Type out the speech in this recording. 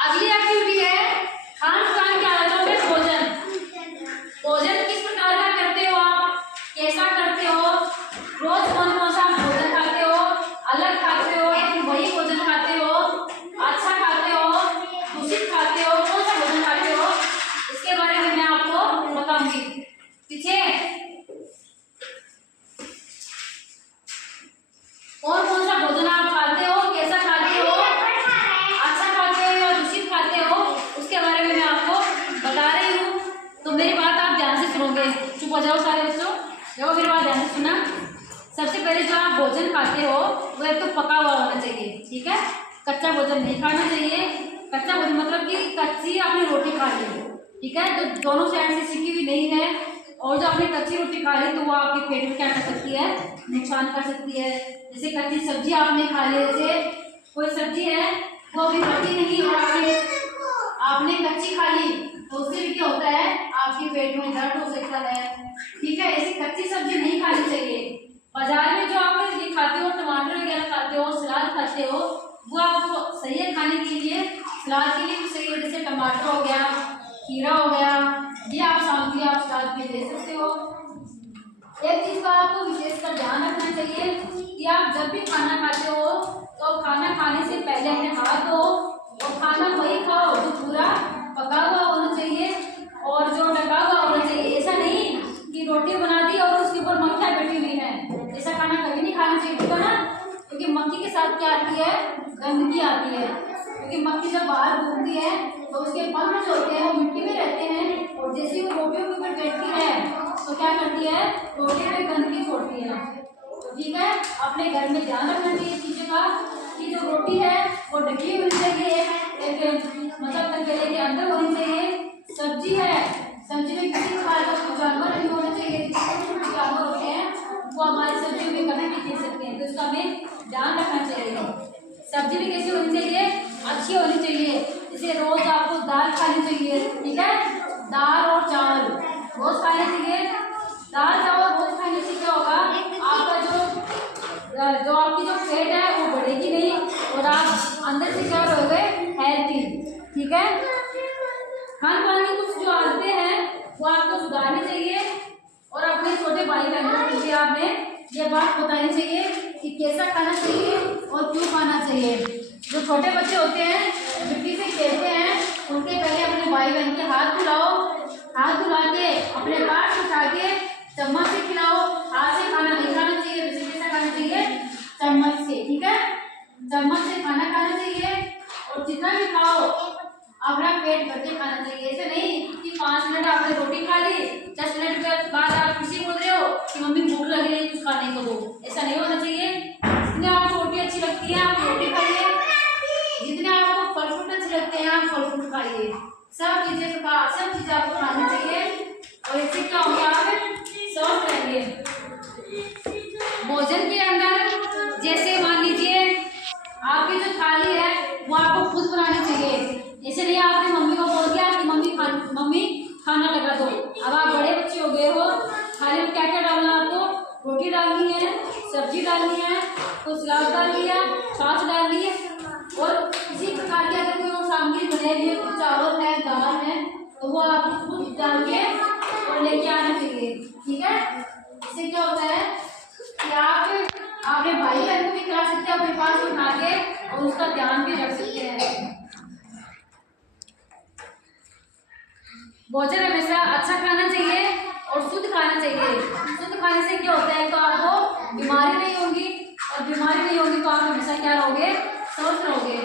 अगली एक्टिविटी है खान पान के आदतों में भोजन। भोजन किस प्रकार का करते हो आप, कैसा करते हो, रोज कौन कौन सा भोजन खाते हो, अलग खाते हो या फिर वही भोजन खाते हो, अच्छा खाते हो, दूषित खाते हो, कौन सा भोजन खाते हो, इसके बारे में मैं आपको बताऊंगी। पीछे कौन कौन सा भोजन आप खाते हो, कैसा खाते हो, अच्छा खाते हो या दूषित खाते हो, उसके बारे में मैं आपको बता रही हूँ। तो मेरी बात आप ध्यान से सुनोगे। चुप हो जाओ सारे बच्चों, देखो मेरी बात ध्यान से सुना। सबसे पहले जो आप भोजन खाते हो वो एक तो पका हुआ होना चाहिए, ठीक है। कच्चा भोजन नहीं खाना चाहिए। कच्चा भोजन मतलब कि कच्ची आपने रोटी खा ली, ठीक है, तो दोनों साइड से सिकी हुई नहीं है, और जो आपने कच्ची रोटी खा ली तो वो आपके पेट में क्या कर सकती है, नुकसान कर सकती है। जैसे कच्ची सब्जी आपने खा ली, जैसे कोई सब्जी है वो अभी पकी नहीं और आपने कच्ची खा ली, तो उससे भी क्या होता है, आपके पेट में दर्द हो सकता है, ठीक है। ऐसी कच्ची सब्जी नहीं खानी चाहिए। बाजार में जो आप ये खाते हो, टमाटर वगैरह खाते हो, सलाद खाते हो, वो आपको सही है खाने के लिए, सलाद के लिए भी सही है। जैसे टमाटर हो गया, खीरा हो गया, ये आप सामग्री आप सलाद में ले सकते हो। एक चीज का आपको विशेषकर ध्यान रखना चाहिए कि आप जब भी खाना खाते हो तो खाना खाने से पहले अपने हाथ धो और खाना वही खाओ जो पूरा पका हुआ होना चाहिए और जो ढका हुआ होना चाहिए। ऐसा नहीं कि रोटी बना दी और उसके ऊपर मक्खियाँ बैठी हुई है, ऐसा खाना कभी नहीं खाना चाहिए, ठीक है ना। क्योंकि मक्खी के साथ क्या आती है, गंदगी आती है। क्योंकि मक्खी जब बाहर घूमती है तो उसके पंख जो होते हैं वो मिट्टी में रहते हैं, और जैसे वो रोटियों के ऊपर बैठती है तो क्या करती है, रोटी में गंदगी छोड़ती है। तो ठीक है, अपने घर में ध्यान रखना चाहिए चीज़ों का कि जो रोटी है वो ढकी होनी चाहिए, एक मतलब तपेले के अंदर होनी चाहिए। सब्जी है, सब्जी में किसी प्रकार का कोई जानवर नहीं होना चाहिए। छोटे जानवर होते हैं वो हमारी सब्जी में कभी भी खा सकते हैं, तो इसका हमें ध्यान रखना चाहिए। सब्जी भी कैसी होनी चाहिए, अच्छी होनी चाहिए। जैसे रोज आपको दाल खानी चाहिए, ठीक है, दाल और चावल रोज खाने चाहिए। दाल चावल रोज खाने से क्या होगा, आपका जो आपकी जो पेट है वो बढ़ेगी नहीं और आप अंदर से क्या रहोगे, हेल्थी, ठीक है। खान पान की कुछ जो आदतें हैं वो आपको सुधारनी चाहिए और अपने छोटे भाई बहनों को भी आपने ये बात बतानी चाहिए कि कैसा खाना चाहिए और क्यों खाना चाहिए। जो छोटे बच्चे होते हैं मिट्टी से खेलते हैं, उनके पहले अपने भाई बहन के हाथ धुलाओ, हाथ धुला के अपने पास उठा के चम्मच से खिलाओ। हाथ से खाना नहीं खाना चाहिए, वैसे कैसा खाना चाहिए, चम्मच से, ठीक है, चम्मच से खाना खाना चाहिए। और जितना भी खाओ अपना पेट भर के खाना चाहिए। ऐसे नहीं कि 5 मिनट आपने रोटी खा ली, 10 मिनट के बाद आप किसी बोल रहे हो कि मम्मी भूख लग रही है कुछ खाने को दो, ऐसा नहीं होना चाहिए। जितने आपको रोटी अच्छी लगती है आप रोटी खाइए, जितने आपको फल फ्रूट अच्छे लगते हैं आप फल फ्रूट खाइए। सब चीजें आपको खानी चाहिए और इससे क्या होगा, आप स्वस्थ रहेंगे। भोजन के अंदर जैसे मान लीजिए आपकी जो थाली है वो आपको खुद बनानी चाहिए। ऐसे नहीं आपने मम्मी को बोल दिया कि मम्मी खाना लगा दो। अब आप बड़े बच्चे हो गए हो, थाली में क्या क्या डालना, आपको रोटी डालनी है, सब्जी डालनी है, कुछ सलाद डालनी है, छाछ डालनी है, और किसी प्रकार की अगर कोई और सामग्री बनेगी है, कुछ चावल है, दाल है, तो वो आपको खुद डाल के और लेके आना चाहिए, ठीक है। इससे क्या होता है कि आप अपने भाई बहन को भी खिला सकते हैं, अपने पास उठा के, और उसका ध्यान भी रख सकते हैं। भोजन हमेशा अच्छा खाना चाहिए और शुद्ध खाना चाहिए। शुद्ध खाने से क्या होता है, तो आपको बीमारी नहीं होगी, और बीमारी नहीं होगी तो आप हमेशा क्या रहोगे, स्वस्थ रहोगे।